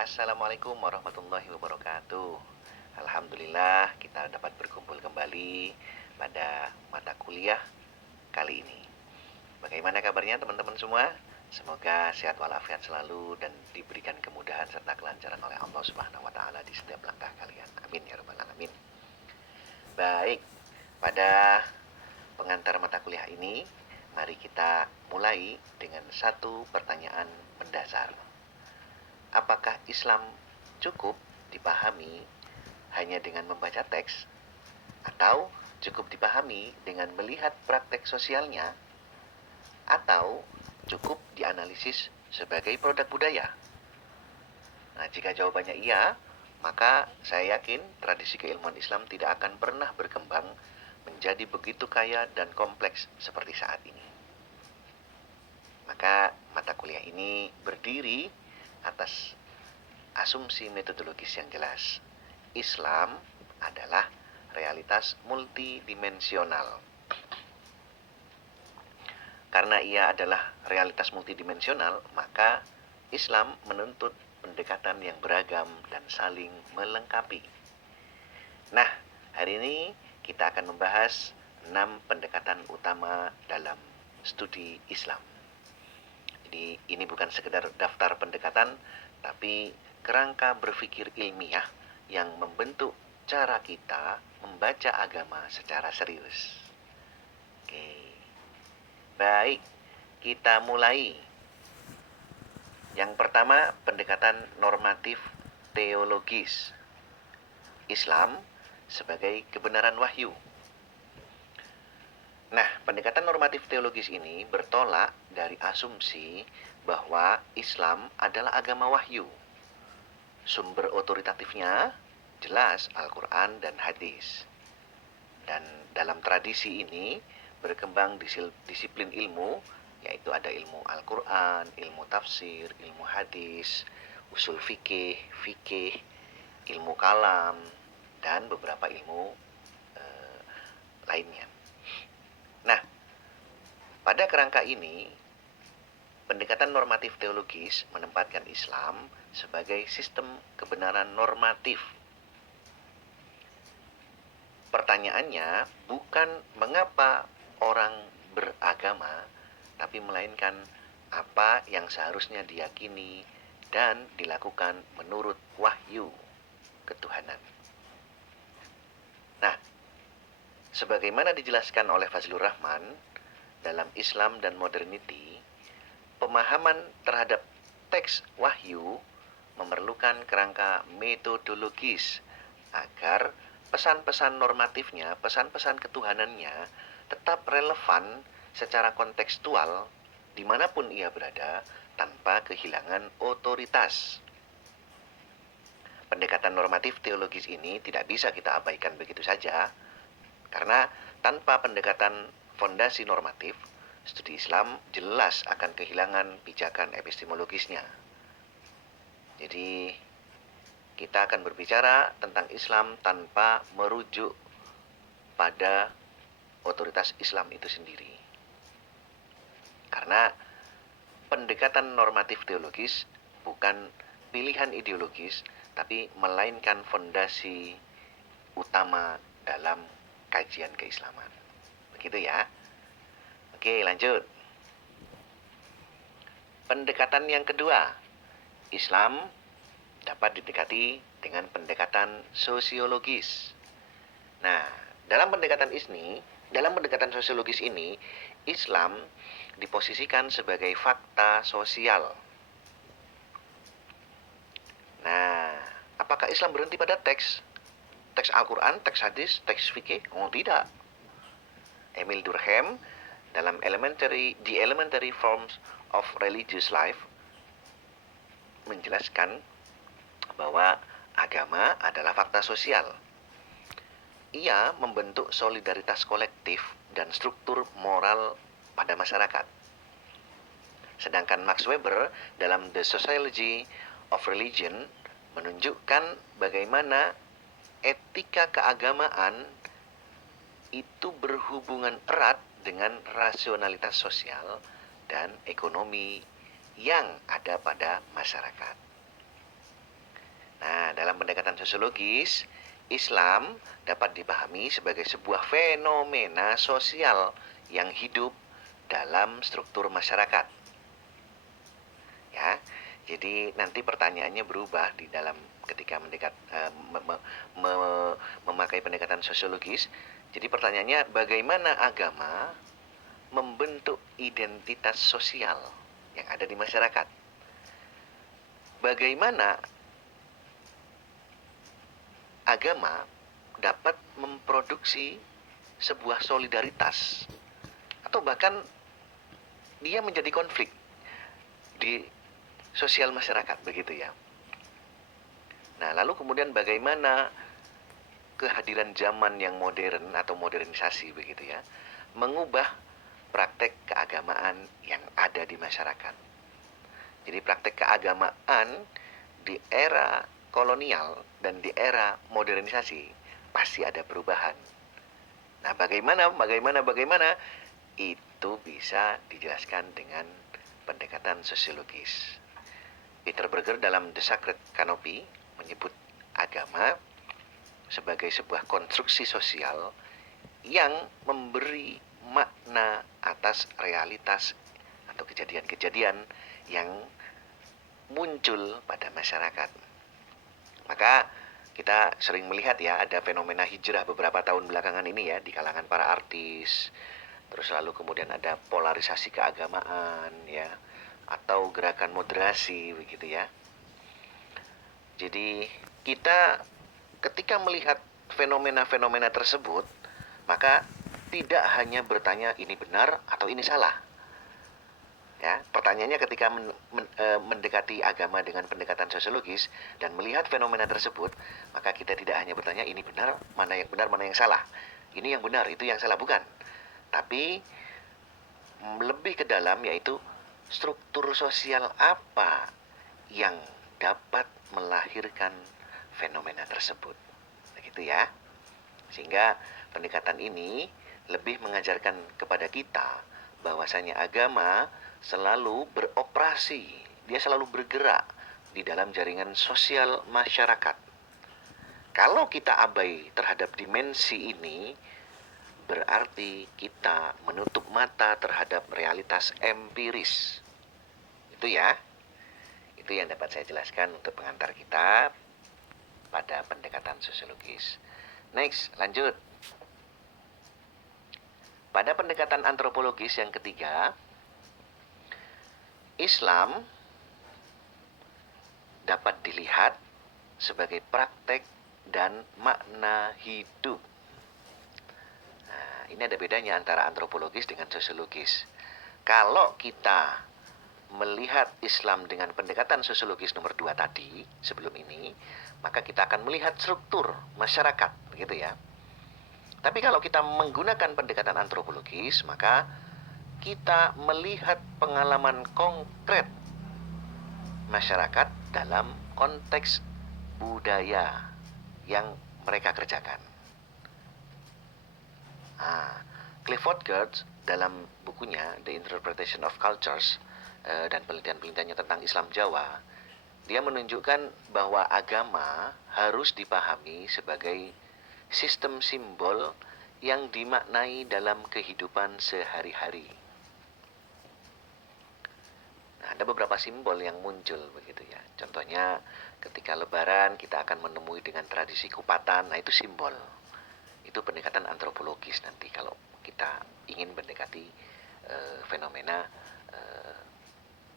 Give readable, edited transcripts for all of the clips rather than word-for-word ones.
Assalamualaikum warahmatullahi wabarakatuh. Alhamdulillah kita dapat berkumpul kembali pada mata kuliah kali ini. Bagaimana kabarnya teman-teman semua? Semoga sehat walafiat selalu dan diberikan kemudahan serta kelancaran oleh Allah Subhanahu wa taala di setiap langkah kalian. Amin ya rabbal alamin. Baik, pada pengantar mata kuliah ini, mari kita mulai dengan satu pertanyaan mendasar. Apakah Islam cukup dipahami hanya dengan membaca teks atau cukup dipahami dengan melihat praktek sosialnya atau cukup dianalisis sebagai produk budaya? Nah, jika jawabannya iya, maka saya yakin tradisi keilmuan Islam tidak akan pernah berkembang menjadi begitu kaya dan kompleks seperti saat ini. Maka mata kuliah ini berdiri atas asumsi metodologis yang jelas. Islam adalah realitas multidimensional. Karena ia adalah realitas multidimensional, maka Islam menuntut pendekatan yang beragam dan saling melengkapi. Nah, hari ini kita akan membahas 6 pendekatan utama dalam studi Islam. Jadi ini bukan sekedar daftar pendekatan, tapi kerangka berpikir ilmiah yang membentuk cara kita membaca agama secara serius. Oke. Baik, kita mulai. Yang pertama, pendekatan normatif teologis. Islam sebagai kebenaran wahyu. Nah, pendekatan normatif teologis ini bertolak dari asumsi bahwa Islam adalah agama wahyu. Sumber otoritatifnya jelas Al-Quran dan hadis. Dan dalam tradisi ini berkembang disiplin ilmu, yaitu ada ilmu Al-Quran, ilmu tafsir, ilmu hadis, usul fikih, ilmu kalam, dan beberapa ilmu lainnya. Nah, pada kerangka ini, pendekatan normatif teologis menempatkan Islam sebagai sistem kebenaran normatif. Pertanyaannya bukan mengapa orang beragama, tapi melainkan apa yang seharusnya diyakini dan dilakukan menurut wahyu ketuhanan. Nah, sebagaimana dijelaskan oleh Fazlur Rahman dalam Islam dan Modernity, pemahaman terhadap teks wahyu memerlukan kerangka metodologis agar pesan-pesan normatifnya, pesan-pesan ketuhanannya tetap relevan secara kontekstual dimanapun ia berada tanpa kehilangan otoritas. Pendekatan normatif teologis ini tidak bisa kita abaikan begitu saja, karena tanpa pendekatan fondasi normatif, studi Islam jelas akan kehilangan pijakan epistemologisnya. Jadi, kita akan berbicara tentang Islam tanpa merujuk pada otoritas Islam itu sendiri. Karena pendekatan normatif teologis bukan pilihan ideologis, tapi melainkan fondasi utama dalam kajian keislaman. Begitu ya. Oke, lanjut. Pendekatan yang kedua, Islam dapat didekati dengan pendekatan sosiologis. Nah, dalam pendekatan sosiologis ini, Islam diposisikan sebagai fakta sosial. Nah, apakah Islam berhenti pada teks? Teks Al-Quran, teks hadis, teks fikih? Oh, tidak. Emil Durkheim dalam The Elementary Forms of Religious Life menjelaskan bahwa agama adalah fakta sosial. Ia membentuk solidaritas kolektif dan struktur moral pada masyarakat. Sedangkan Max Weber dalam The Sociology of Religion menunjukkan bagaimana etika keagamaan itu berhubungan erat dengan rasionalitas sosial dan ekonomi yang ada pada masyarakat. Nah, dalam pendekatan sosiologis, Islam dapat dipahami sebagai sebuah fenomena sosial yang hidup dalam struktur masyarakat. Ya, jadi nanti pertanyaannya berubah di dalam ketika memakai pendekatan sosiologis. Jadi pertanyaannya, bagaimana agama membentuk identitas sosial yang ada di masyarakat? Bagaimana agama dapat memproduksi sebuah solidaritas atau bahkan dia menjadi konflik di sosial masyarakat, begitu ya. Nah, lalu kemudian bagaimana kehadiran zaman yang modern atau modernisasi, begitu ya, mengubah praktek keagamaan yang ada di masyarakat. Jadi praktek keagamaan di era kolonial dan di era modernisasi pasti ada perubahan. Nah, bagaimana itu bisa dijelaskan dengan pendekatan sosiologis. Peter Berger dalam The Sacred Canopy menyebut agama sebagai sebuah konstruksi sosial yang memberi makna atas realitas atau kejadian-kejadian yang muncul pada masyarakat. Maka kita sering melihat ya, ada fenomena hijrah beberapa tahun belakangan ini ya di kalangan para artis. Terus lalu kemudian ada polarisasi keagamaan ya, atau gerakan moderasi, begitu ya. Jadi kita ketika melihat fenomena-fenomena tersebut, maka tidak hanya bertanya ini benar atau ini salah. Ya, pertanyaannya ketika mendekati agama dengan pendekatan sosiologis dan melihat fenomena tersebut, maka kita tidak hanya bertanya ini benar, mana yang salah. Ini yang benar, itu yang salah, bukan. Tapi lebih ke dalam, yaitu struktur sosial apa yang dapat melahirkan fenomena tersebut. Begitu ya. Sehingga pendekatan ini lebih mengajarkan kepada kita bahwasanya agama selalu beroperasi, dia selalu bergerak di dalam jaringan sosial masyarakat. Kalau kita abai terhadap dimensi ini, berarti kita menutup mata terhadap realitas empiris. Itu ya. Itu yang dapat saya jelaskan untuk pengantar kita pada pendekatan sosiologis. Next, lanjut. Pada pendekatan antropologis yang ketiga, Islam dapat dilihat sebagai praktek dan makna hidup. Nah, ini ada bedanya antara antropologis dengan sosiologis. Kalau kita melihat Islam dengan pendekatan sosiologis nomor 2 tadi, sebelum ini, maka kita akan melihat struktur masyarakat, begitu ya. Tapi kalau kita menggunakan pendekatan antropologis, maka kita melihat pengalaman konkret masyarakat dalam konteks budaya yang mereka kerjakan. Clifford Geertz dalam bukunya The Interpretation of Cultures dan penelitian-penelitiannya tentang Islam Jawa, dia menunjukkan bahwa agama harus dipahami sebagai sistem simbol yang dimaknai dalam kehidupan sehari-hari. Nah, ada beberapa simbol yang muncul, begitu ya. Contohnya ketika Lebaran kita akan menemui dengan tradisi kupatan. Nah, itu simbol. Itu pendekatan antropologis nanti kalau kita ingin mendekati fenomena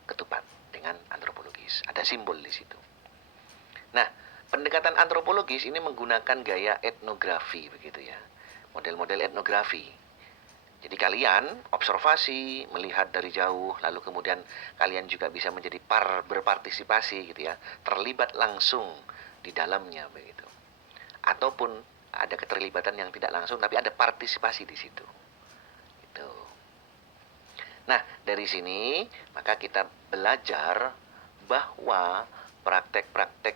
ketupat dengan antropologis. Ada simbol di situ. Nah, pendekatan antropologis ini menggunakan gaya etnografi, begitu ya. Model-model etnografi. Jadi kalian observasi, melihat dari jauh, lalu kemudian kalian juga bisa menjadi berpartisipasi, gitu ya, terlibat langsung di dalamnya, begitu. Ataupun ada keterlibatan yang tidak langsung, tapi ada partisipasi di situ. Gitu. Nah, dari sini maka kita belajar bahwa praktek-praktek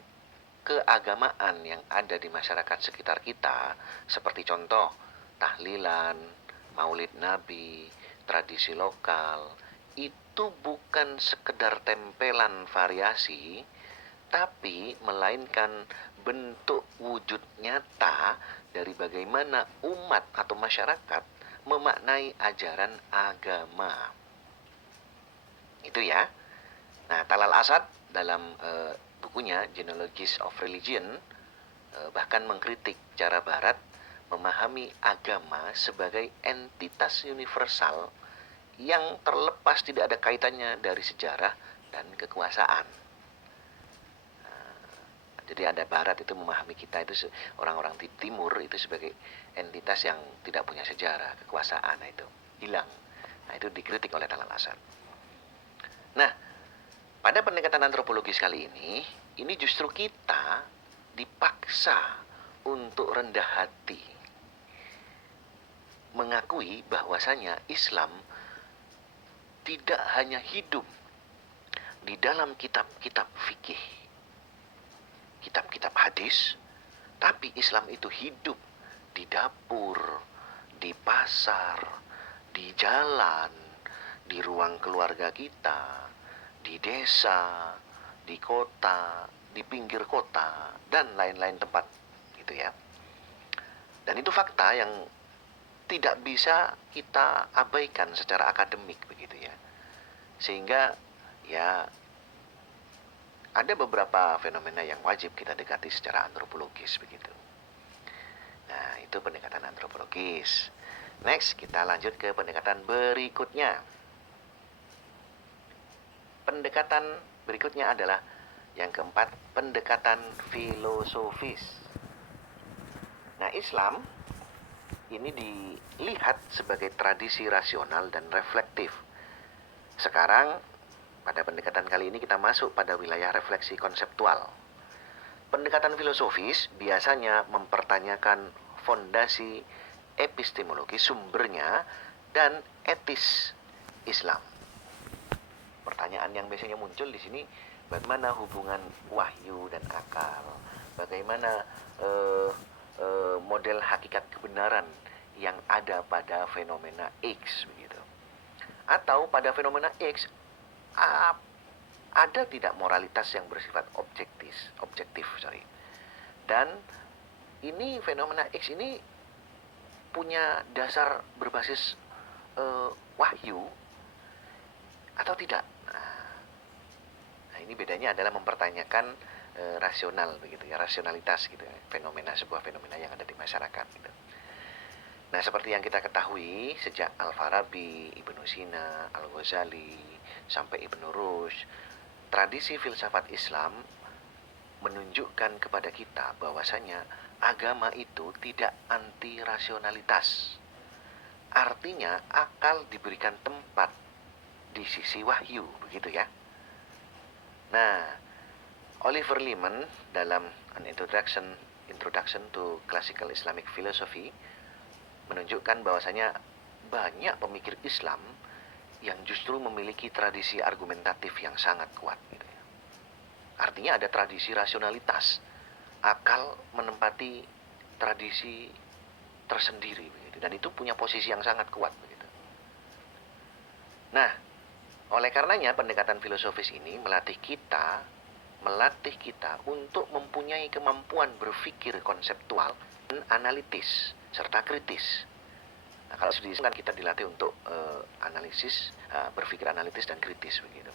keagamaan yang ada di masyarakat sekitar kita, seperti contoh tahlilan, Maulid Nabi, tradisi lokal, itu bukan sekedar tempelan variasi, tapi melainkan bentuk wujud nyata dari bagaimana umat atau masyarakat memaknai ajaran agama. Itu ya. Nah, Talal Asad dalam bukunya Genealogies of Religion bahkan mengkritik cara Barat memahami agama sebagai entitas universal yang terlepas tidak ada kaitannya dari sejarah dan kekuasaan. Jadi ada Barat itu memahami kita itu orang-orang di Timur itu sebagai entitas yang tidak punya sejarah, kekuasaan. Nah, itu hilang. Nah, itu dikritik oleh Talal Asad. Nah, pada pendekatan antropologis kali ini justru kita dipaksa untuk rendah hati, mengakui bahwasanya Islam tidak hanya hidup di dalam kitab-kitab fikih, kitab-kitab hadis, tapi Islam itu hidup di dapur, di pasar, di jalan, di ruang keluarga kita, di desa, di kota, di pinggir kota, dan lain-lain tempat, gitu ya. Dan itu fakta yang tidak bisa kita abaikan secara akademik, begitu ya. Sehingga ya ada beberapa fenomena yang wajib kita dekati secara antropologis, begitu. Nah, itu pendekatan antropologis. Next, kita lanjut ke pendekatan berikutnya. Pendekatan berikutnya adalah yang keempat, pendekatan filosofis. Nah, Islam ini dilihat sebagai tradisi rasional dan reflektif. Sekarang, pada pendekatan kali ini kita masuk pada wilayah refleksi konseptual. Pendekatan filosofis biasanya mempertanyakan fondasi epistemologi sumbernya dan etis Islam. Pertanyaan yang biasanya muncul di sini, bagaimana hubungan wahyu dan akal? Bagaimana model hakikat kebenaran yang ada pada fenomena X, begitu? Atau pada fenomena X ada tidak moralitas yang bersifat objektif. Dan ini fenomena X ini punya dasar berbasis wahyu atau tidak? Nah, ini bedanya adalah mempertanyakan rasional, begitu ya, rasionalitas gitu ya, sebuah fenomena yang ada di masyarakat gitu. Nah, seperti yang kita ketahui sejak Al-Farabi, Ibnu Sina, Al-Ghazali sampai Ibnu Rushd, tradisi filsafat Islam menunjukkan kepada kita bahwasanya agama itu tidak anti rasionalitas. Artinya akal diberikan tempat di sisi wahyu, begitu ya. Nah, Oliver Leaman dalam An Introduction to Classical Islamic Philosophy menunjukkan bahwasanya banyak pemikir Islam yang justru memiliki tradisi argumentatif yang sangat kuat, gitu ya. Artinya ada tradisi rasionalitas, akal menempati tradisi tersendiri, begitu, dan itu punya posisi yang sangat kuat, begitu. Nah, oleh karenanya pendekatan filosofis ini melatih kita untuk mempunyai kemampuan berpikir konseptual dan analitis serta kritis. Nah, kalau studi kan kita dilatih untuk berpikir analitis dan kritis, begitu.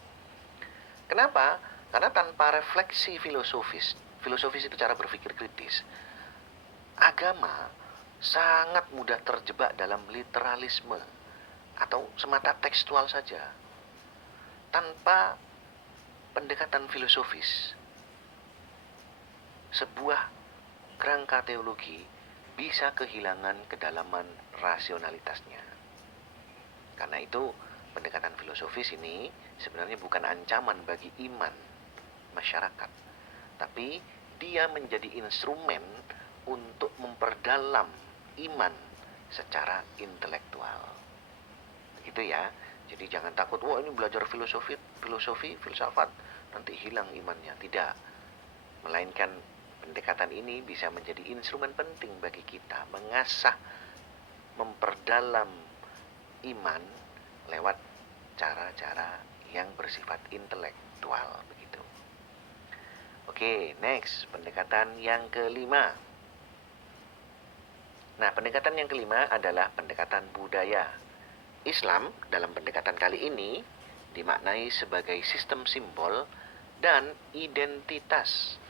Kenapa? Karena tanpa refleksi filosofis itu cara berpikir kritis, agama sangat mudah terjebak dalam literalisme atau semata tekstual saja. Tanpa pendekatan filosofis, sebuah kerangka teologi bisa kehilangan kedalaman rasionalitasnya. Karena itu, pendekatan filosofis ini sebenarnya bukan ancaman bagi iman masyarakat, tapi dia menjadi instrumen untuk memperdalam iman secara intelektual. Begitu ya. Jadi jangan takut, wah ini belajar filosofi, filsafat, nanti hilang imannya. Tidak. Melainkan pendekatan ini bisa menjadi instrumen penting bagi kita mengasah, memperdalam iman lewat cara-cara yang bersifat intelektual, begitu. Oke, next, pendekatan yang kelima. Nah, pendekatan yang kelima adalah pendekatan budaya. Islam dalam pendekatan kali ini dimaknai sebagai sistem simbol dan identitas.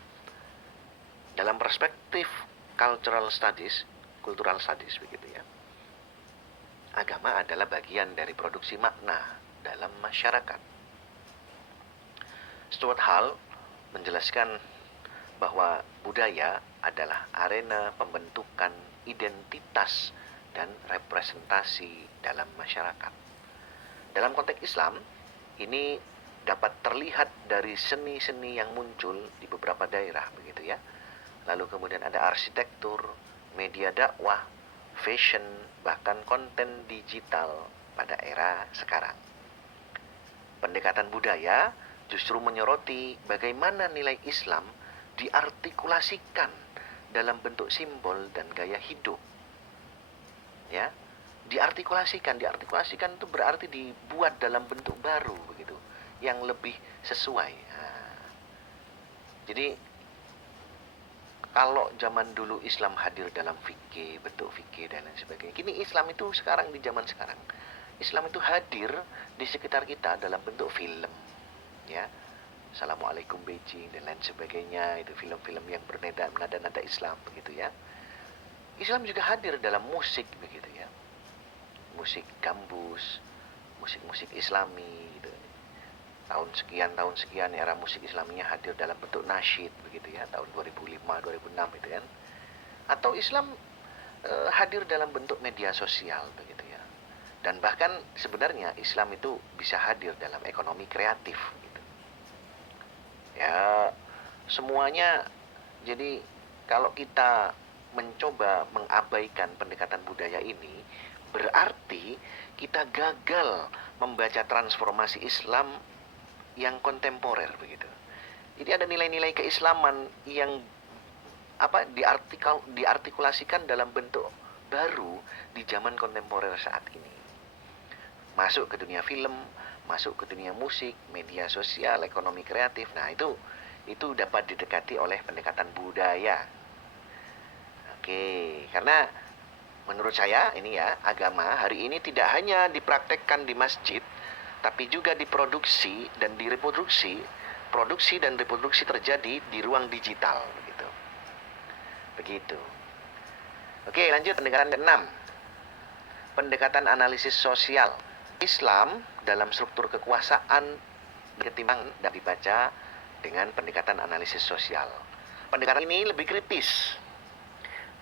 Dalam perspektif cultural studies begitu ya. Agama adalah bagian dari produksi makna dalam masyarakat. Stuart Hall menjelaskan bahwa budaya adalah arena pembentukan identitas dan representasi dalam masyarakat. Dalam konteks Islam, ini dapat terlihat dari seni-seni yang muncul di beberapa daerah begitu ya. Lalu kemudian ada arsitektur, media dakwah, fashion, bahkan konten digital pada era sekarang. Pendekatan budaya justru menyoroti bagaimana nilai Islam diartikulasikan dalam bentuk simbol dan gaya hidup. Ya, diartikulasikan itu berarti dibuat dalam bentuk baru begitu, yang lebih sesuai. Jadi kalau zaman dulu Islam hadir dalam fikih, bentuk fikih dan lain sebagainya. Kini Islam itu sekarang, di zaman sekarang, Islam itu hadir di sekitar kita dalam bentuk film. Ya, Assalamualaikum Beijing dan lain sebagainya, itu film-film yang bernada Islam begitu ya. Islam juga hadir dalam musik begitu ya. Musik gambus, musik-musik Islami gitu. Tahun sekian era musik Islaminya hadir dalam bentuk nasyid begitu ya, tahun 2005 2006 itu kan. Atau Islam hadir dalam bentuk media sosial begitu ya. Dan bahkan sebenarnya Islam itu bisa hadir dalam ekonomi kreatif gitu. Ya, semuanya. Jadi kalau kita mencoba mengabaikan pendekatan budaya ini, berarti kita gagal membaca transformasi Islam yang kontemporer begitu. Jadi ada nilai-nilai keislaman yang diartikulasikan dalam bentuk baru di zaman kontemporer saat ini. Masuk ke dunia film, masuk ke dunia musik, media sosial, ekonomi kreatif. Nah, itu dapat didekati oleh pendekatan budaya. Oke, karena menurut saya ini ya, agama hari ini tidak hanya dipraktekkan di masjid, tapi juga diproduksi dan direproduksi. Produksi dan reproduksi terjadi di ruang digital begitu. Oke, lanjut pendekatan ke-6. Pendekatan analisis sosial. Islam dalam struktur kekuasaan ketimbang dan dibaca dengan pendekatan analisis sosial. Pendekatan ini lebih kritis.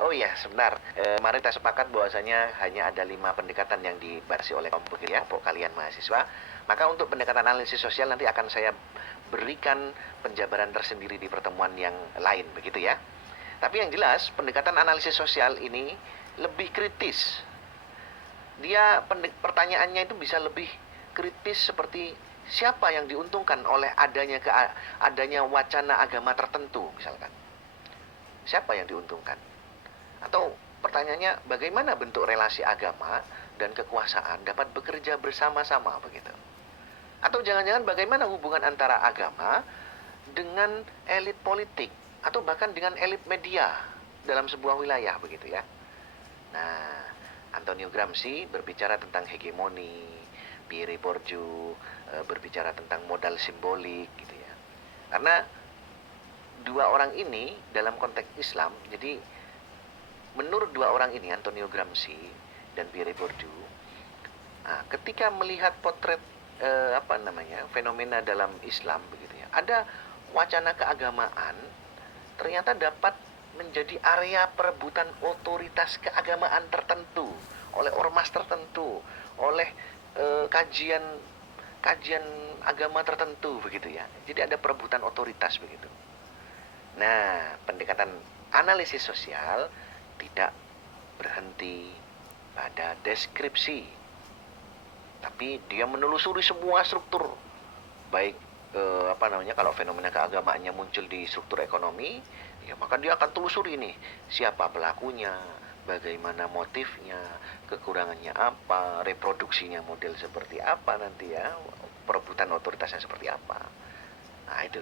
Oh iya, sebentar. Kemarin kita sepakat bahwasanya hanya ada 5 pendekatan yang dibahas oleh kelompok kalian mahasiswa. Maka untuk pendekatan analisis sosial nanti akan saya berikan penjabaran tersendiri di pertemuan yang lain, begitu ya. Tapi yang jelas, pendekatan analisis sosial ini lebih kritis. Dia pertanyaannya itu bisa lebih kritis seperti siapa yang diuntungkan oleh adanya wacana agama tertentu misalkan. Siapa yang diuntungkan? Atau pertanyaannya, bagaimana bentuk relasi agama dan kekuasaan dapat bekerja bersama-sama begitu? Atau jangan-jangan bagaimana hubungan antara agama dengan elit politik atau bahkan dengan elit media dalam sebuah wilayah begitu ya. Nah, Antonio Gramsci berbicara tentang hegemoni, Pierre Bourdieu berbicara tentang modal simbolik gitu ya. Karena dua orang ini dalam konteks Islam, jadi menurut dua orang ini, Antonio Gramsci dan Pierre Bourdieu, ketika melihat potret fenomena dalam Islam begitu ya, ada wacana keagamaan ternyata dapat menjadi area perebutan otoritas keagamaan tertentu oleh ormas tertentu, oleh kajian agama tertentu begitu ya. Jadi ada perebutan otoritas begitu. Nah, pendekatan analisis sosial tidak berhenti pada deskripsi, tapi dia menelusuri semua struktur, baik kalau fenomena keagamaannya muncul di struktur ekonomi, ya maka dia akan telusuri nih, siapa pelakunya, bagaimana motifnya, kekurangannya apa, reproduksinya model seperti apa nanti ya, perebutan otoritasnya seperti apa. Nah itu,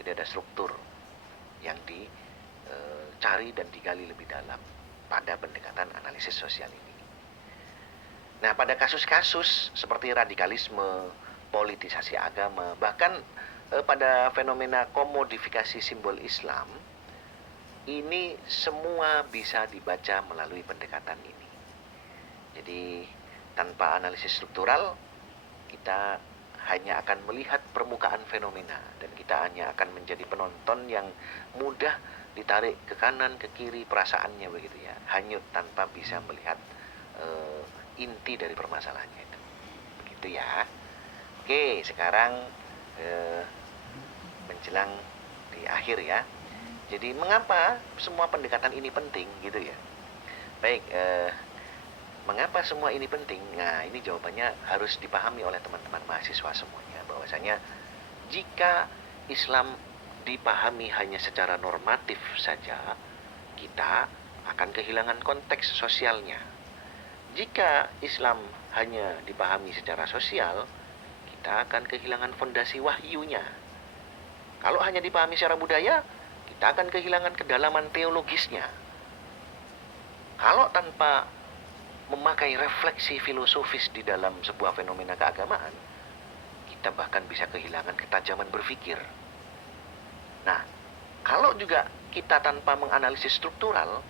jadi ada struktur. yang dicari dan digali lebih dalam pada pendekatan analisis sosial ini. Nah, pada kasus-kasus seperti radikalisme, politisasi agama, bahkan pada fenomena komodifikasi simbol Islam, ini semua bisa dibaca melalui pendekatan ini. Jadi, tanpa analisis struktural, kita hanya akan melihat permukaan fenomena dan kita hanya akan menjadi penonton yang mudah ditarik ke kanan ke kiri perasaannya begitu ya, hanyut tanpa bisa melihat inti dari permasalahannya itu. Begitu ya. Oke, sekarang menjelang di akhir ya. Jadi mengapa semua pendekatan ini penting gitu ya? Baik, mengapa semua ini penting? Nah, ini jawabannya harus dipahami oleh teman-teman mahasiswa semuanya, bahwasanya jika Islam dipahami hanya secara normatif saja, kita akan kehilangan konteks sosialnya. Jika Islam hanya dipahami secara sosial, kita akan kehilangan fondasi wahyunya. Kalau hanya dipahami secara budaya, kita akan kehilangan kedalaman teologisnya. Kalau tanpa memakai refleksi filosofis di dalam sebuah fenomena keagamaan, kita bahkan bisa kehilangan ketajaman berpikir. Nah, kalau juga kita tanpa menganalisis struktural,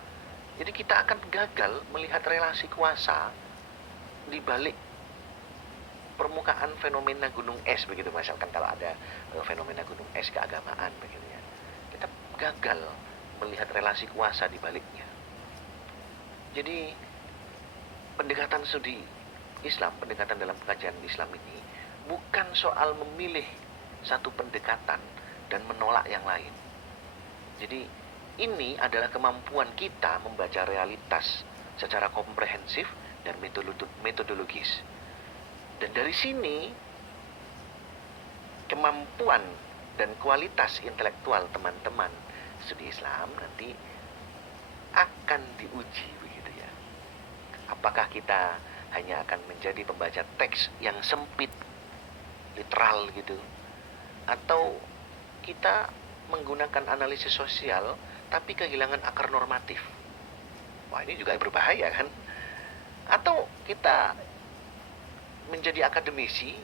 jadi kita akan gagal melihat relasi kuasa di balik permukaan fenomena gunung es begitu, misalkan kalau ada fenomena gunung es keagamaan begitu ya. Kita gagal melihat relasi kuasa di baliknya. Jadi pendekatan studi Islam, pendekatan dalam pengajaran Islam ini bukan soal memilih satu pendekatan dan menolak yang lain. Jadi ini adalah kemampuan kita membaca realitas secara komprehensif dan metodologis. Dan dari sini kemampuan dan kualitas intelektual teman-teman studi Islam nanti akan diuji begitu ya. Apakah kita hanya akan menjadi pembaca teks yang sempit, literal gitu, atau kita menggunakan analisis sosial tapi kehilangan akar normatif. Wah, ini juga berbahaya kan? Atau kita menjadi akademisi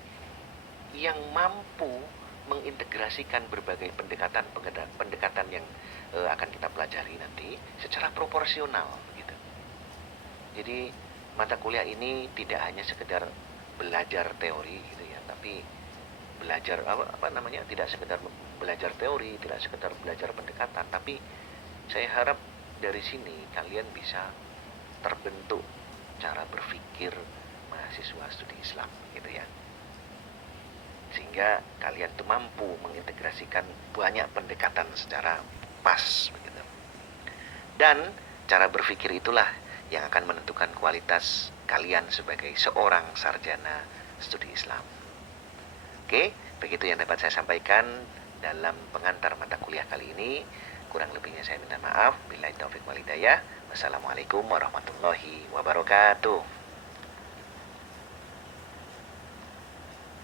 yang mampu mengintegrasikan berbagai pendekatan yang akan kita pelajari nanti secara proporsional gitu. Jadi mata kuliah ini tidak hanya sekedar belajar teori gitu ya, tapi belajar tidak sekedar belajar teori, tidak sekedar belajar pendekatan, tapi saya harap dari sini kalian bisa terbentuk cara berpikir mahasiswa studi Islam gitu ya, sehingga kalian tuh mampu mengintegrasikan banyak pendekatan secara pas begitu. Dan cara berpikir itulah yang akan menentukan kualitas kalian sebagai seorang sarjana studi Islam. Oke, begitu yang dapat saya sampaikan dalam pengantar mata kuliah kali ini. Kurang lebihnya saya minta maaf. Billahi taufiq wal hidayah. Wassalamualaikum warahmatullahi wabarakatuh.